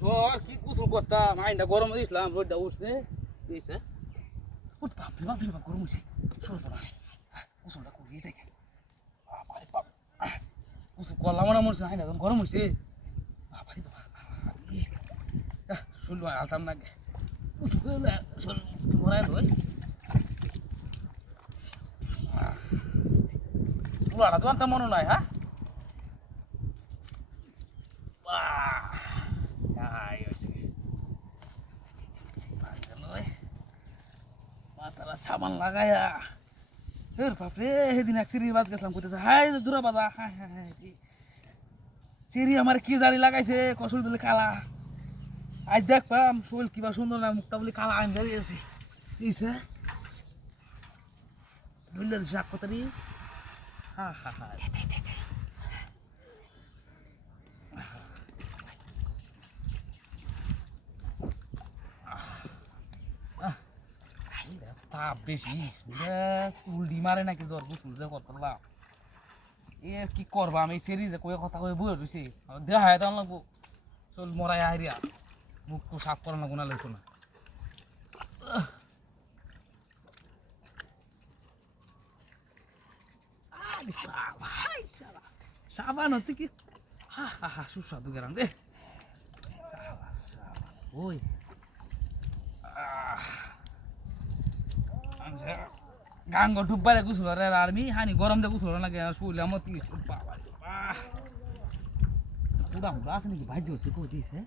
জ্বর কি কুসুল করতাম আইনটা গরম দিয়েছিলাম রোদটা উঠছে দিয়েছে বাপরে বাপরে বাপ গরম হয়েছে সরো তো আসে কুসুলটা করিয়ে যাই বাবারে বাপ কুসুল করলাম না মনে হচ্ছে আইনটা গরম হয়েছে বাবারে বাবা শুনলো আলতাম না কুসুল করলে মরাই লই চুলাটা তো আনতাম মনে নাই হ্যাঁ সাবান লাগাইয়া বাপরে সেদিন এক সিঁড়ির বাদ গেছিলাম করতেছে হাই দূরা বাজা হ্যাঁ হ্যাঁ হ্যাঁ সিঁড়ি আমার কি জারি লাগাইছে কসুল বলে কালা আজ দেখবাম শরীর কিবা সুন্দর না মুখটা বলে কালা আইন দাঁড়িয়েছে দিছে ঢুললে শাক কতারি হা হা হা তাপ বেশি উল্টি মারে নাকি জ্বর বুঝুল যে করতাম এ কি করবা আমি সেরি যে কয়ে কথা কয়ে বয়ে রয়েছি দেহা দাম লাগবো চল মরাই আহরিয়া মুখ তো সাফ করা লাগবো না লাগতো না সাবান হতে কি হা হা হা সুস্বাদু গেলাম রে ওই গান গো ডুববারে গুছল রে আর্মি হানি গরম দে গুছল লাগে শুইলে মতি বাবা পুরা মুড়া আছে নাকি ভাজি হচ্ছে কই দিছে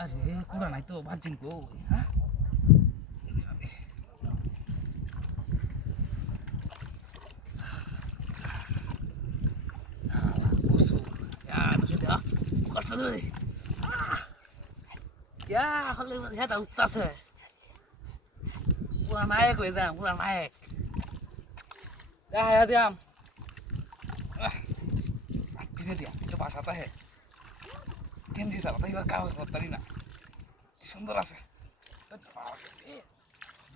আরে কুড়া নাই তো ভাজিন কো হ্যাঁ বুঝো কষ্ট ধরে ইয়া হলে হেটা উঠতাছে পুরা নায়ক হয়ে যাম পুরা নায়ক দেখা দিয়াম কিসে দিয়া তো বাসাটা হে কেন্দ্রি চালাতে এবার কাগজ করতারি না কি সুন্দর আছে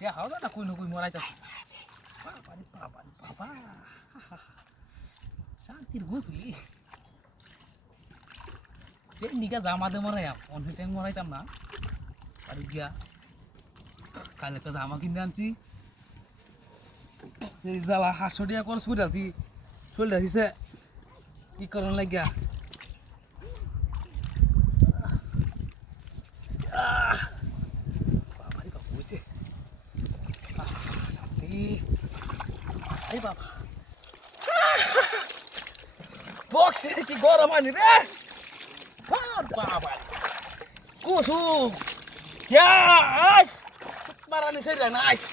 দেখা হবে না কই না কই মরাইতেছে বাবারি বাবারি বাবা শান্তির বুঝলি নিকা জামা দে মরাইয়াম অন্য টাইম মরাইতাম না বাড়ি গিয়া কাল একটা জামা কিনে আনছি এই জ্বালা 500 টাকা খরচ করে আছি চলে আসছে কি করণ লাগিয়া বাবারি বাবা হয়েছে শান্তি এই বাবা বক্সে কি গরম আনি রে বাবা কুসুম Yes! Marami sila, nice!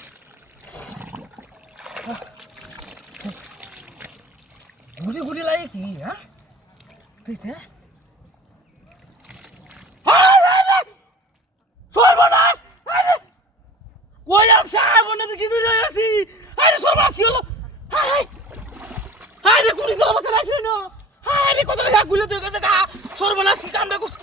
Gudi-gudi lagi ki, ha? Tete? Hai! Sorbanas! Hai! Koyam sago na gitu na si. Hai, sorbanas yolo. Hai! Hai, de gudi dala macam ni no. Hai, de kau tu lihat gula tu kasi ka. Sorbanas si kamera kus.